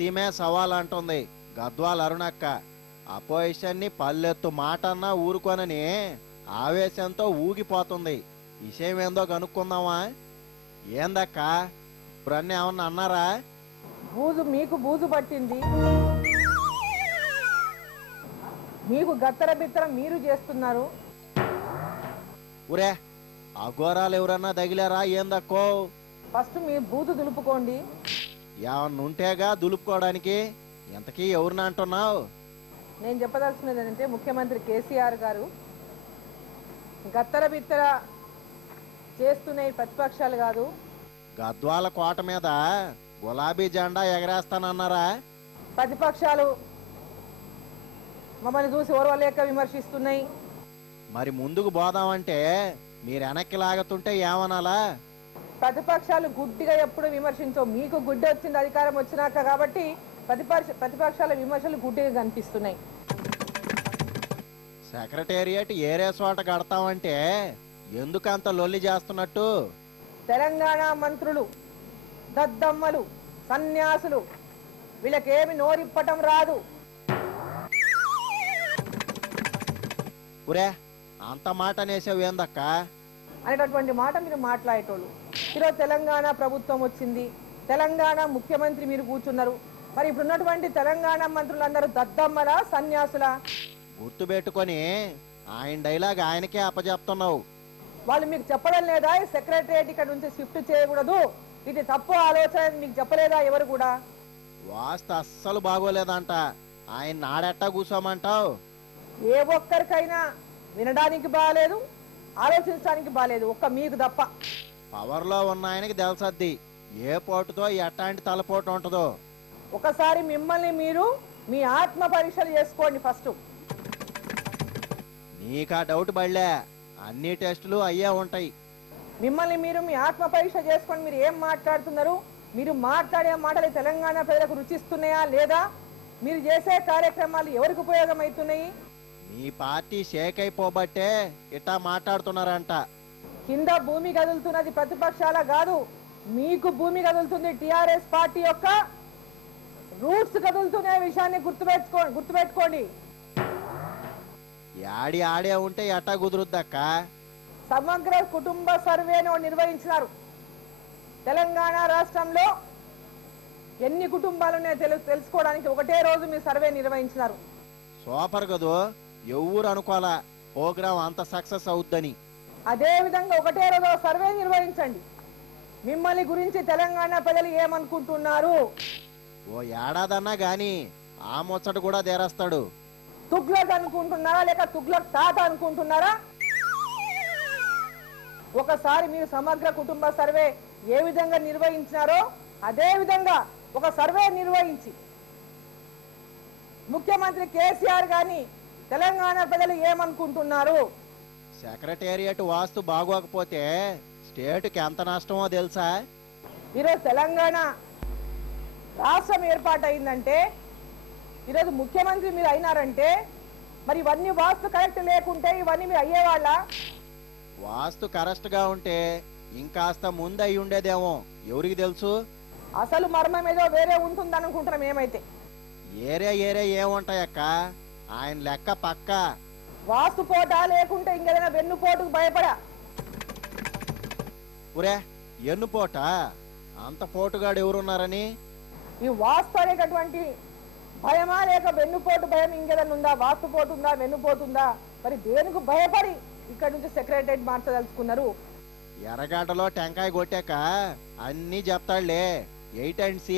బస్తీమే సవాల్ అంటుంది గద్వాల అరుణక్క. అపోజిషన్ ని పల్లెత్తు మాటన్నా ఊరుకోనని ఆవేశంతో ఊగిపోతుంది. విషయం ఏందో కనుక్కుందామా? ఏందక్క ఇప్పుడన్నీ ఏమన్నా అన్నారా? మీకు బూజు పట్టింది, మీకు గత్తర బిత్తర మీరు చేస్తున్నారు. ఊరే అఘోరాలు ఎవరన్నా తగిలారా ఏందక్కో? ఫస్ట్ మీ బూజు దులుపుకోండి. ఏమన్నా ఉంటేగా దులుపుకోవడానికి. ఇంతకీ ఎవరిని అంటున్నావు? నేను చెప్పదలుచున్నది ఏంటంటే ముఖ్యమంత్రి కేసీఆర్ గారు గత్తర బిత్తర చేస్తున్న ప్రతిపక్షాలు కాదు, గద్వాల కోట మీద గులాబీ జెండా ఎగరేస్తానన్నారా? ప్రతిపక్షాలు మమ్మల్ని చూసి ఓర్వలేక విమర్శిస్తున్నాయి. మరి ముందుకు పోదామంటే మీరు వెనక్కి లాగుతుంటే ఏమనాలా? ప్రతిపక్షాలు గుడ్డిగా ఎప్పుడు విమర్శించవు. మీకు గుడ్డి వచ్చింది అధికారం వచ్చినాక కాబట్టి ప్రతిపక్షాల విమర్శలు గుడ్డిగా కనిపిస్తున్నాయి. సెక్రటేరియట్ ఏరే చోట కడతామంటే ఎందుకంత లొల్లి చేస్తున్నట్టు? తెలంగాణ మంత్రులు దద్దమ్మలు సన్యాసులు వీళ్ళకేమి నోరిప్పటం రాదు. పురే అంత మాట అనేసావు ఏందక్క? అనేటటువంటి మాట మీరు మాట్లాడేటోళ్ళు. ఈరోజు తెలంగాణ ప్రభుత్వం వచ్చింది, తెలంగాణ ముఖ్యమంత్రి మీరు కూర్చున్నారు. మరి ఇప్పుడున్నటువంటి తెలంగాణ మంత్రులందరూ దద్దమ్మలా సన్యాసులా? గుర్తుపెట్టుకొని ఆయన డైలాగ్ ఆయనకే అప్పచెప్తున్నావు. వాళ్ళు మీకు చెప్పడం లేదా? ఈ సెక్రటరియట్ ఇక్కడ నుంచి షిఫ్ట్ చేయకూడదు, ఇది తప్పు ఆలోచన మీకు చెప్పలేదా ఎవరు కూడా? వాస్తు అస్సలు బాగోలేదంట. ఆయన నాడెట్టా కూర్చోమంటావు? ఏ ఒక్కరికైనా వినడానికి బాగాలేదు, ఆలోచించడానికి బాగాలేదు, ఒక్క మీకు తప్ప. పవర్లో ఉన్న ఆయనకి తెలుసద్ది ఏ పోటుతో ఎట్లాంటి తలపోటు ఉంటుందో. ఒకసారి మిమ్మల్ని మీరు మీ ఆత్మ పరీక్షలు చేసుకోండి ఫస్ట్. నీకా డౌట్ బళ్ళే, అన్ని టెస్టులు అయ్యే ఉంటాయి. మిమ్మల్ని మీరు మీ ఆత్మ పరీక్ష చేసుకోండి. మీరు ఏం మాట్లాడుతున్నారు? మీరు మాట్లాడే మాటలు తెలంగాణ ప్రజలకు రుచిస్తున్నాయా లేదా? మీరు చేసే కార్యక్రమాలు ఎవరికి ఉపయోగం అవుతున్నాయి? మీ పార్టీ షేక్ అయిపోబట్టే ఇట్టా మాట్లాడుతున్నారంట. కింద భూమి కదులుతున్నది ప్రతిపక్షాల కాదు, మీకు భూమి కదులుతుంది. టిఆర్ఎస్ పార్టీ యొక్క రూట్స్ కదులుతున్న విషయాన్ని గుర్తుపెట్టుకోండి. యాడి ఆడే ఉంటే ఎట్టా కుదురుద్దక్క? సమగ్ర కుటుంబ సర్వేను నిర్వహించినారు. తెలంగాణ రాష్ట్రంలో ఎన్ని కుటుంబాలు తెలుసుకోవడానికి ఒకటే రోజు మీ సర్వే నిర్వహించినారు. సూపర్ కదూ, ఎవరు అనుకోవాలా ప్రోగ్రామ్ అంత సక్సెస్ అవుద్దని. అదే విధంగా ఒకటే రోజు సర్వే నిర్వహించండి. మిమ్మల్ని గురించి తెలంగాణ ప్రజలు ఏమనుకుంటున్నారు? ఓ ఏడాదన్నా గాని ఆ ముచ్చట కూడా తీరేస్తాడు. తుగ్లక్ అనుకుంటున్నారా లేక తుగ్లక్ తాత అనుకుంటున్నారా? ఒకసారి మీరు సమగ్ర కుటుంబ సర్వే ఏ విధంగా నిర్వహించినారో అదే విధంగా ఒక సర్వే నిర్వహించి ముఖ్యమంత్రి కేసీఆర్ గాని తెలంగాణ ప్రజలు ఏమనుకుంటున్నారు? సెక్రటేరియట్ వాస్తు బాగోకపోతే స్టేట్కి ఎంత నష్టమో తెలుసా? ఈరోజు తెలంగాణ రాష్ట్రం ఏర్పాటైందంటే, ఈరోజు ముఖ్యమంత్రి మీరు అయినారంటే, మరి ఇవన్నీ వాస్తు కరెక్ట్ లేకుంటే ఇవన్నీ మీరు అయ్యేవాళ్ళ? వాస్తు కరెక్ట్ గా ఉంటే ఇంకాస్త ముందు అయి ఉండేదేమో, ఎవరికి తెలుసు? అసలు మర్మం ఏదో వేరే ఉంటుంది అనుకుంటున్నాం. ఏమైతే ఏరే ఏరే ఏముంటాయక్క, ఆయన లెక్క పక్క. వాస్తు పోట లేకుంటే ఇంకేదైనా వెన్నుపోటుకు భయపడా? పురే ఎన్నుపోట అంత పోటుగాడు ఎవరున్నారని? ఈ వాస్తు అనేటటువంటి భయమా లేక వెన్నుపోటు భయం ఇంకేదైనా ఉందా? వాస్తు పోటు ఉందా, వెన్నుపోటు ఉందా? మరి దేనికి భయపడి ఇక్కడ నుంచి సెక్రటరియట్ మార్చదలుచుకున్నారు? ఎర్రగడ్డలో టెంకాయ కొట్టాక అన్నీ చెప్తాడులే, 8 and C.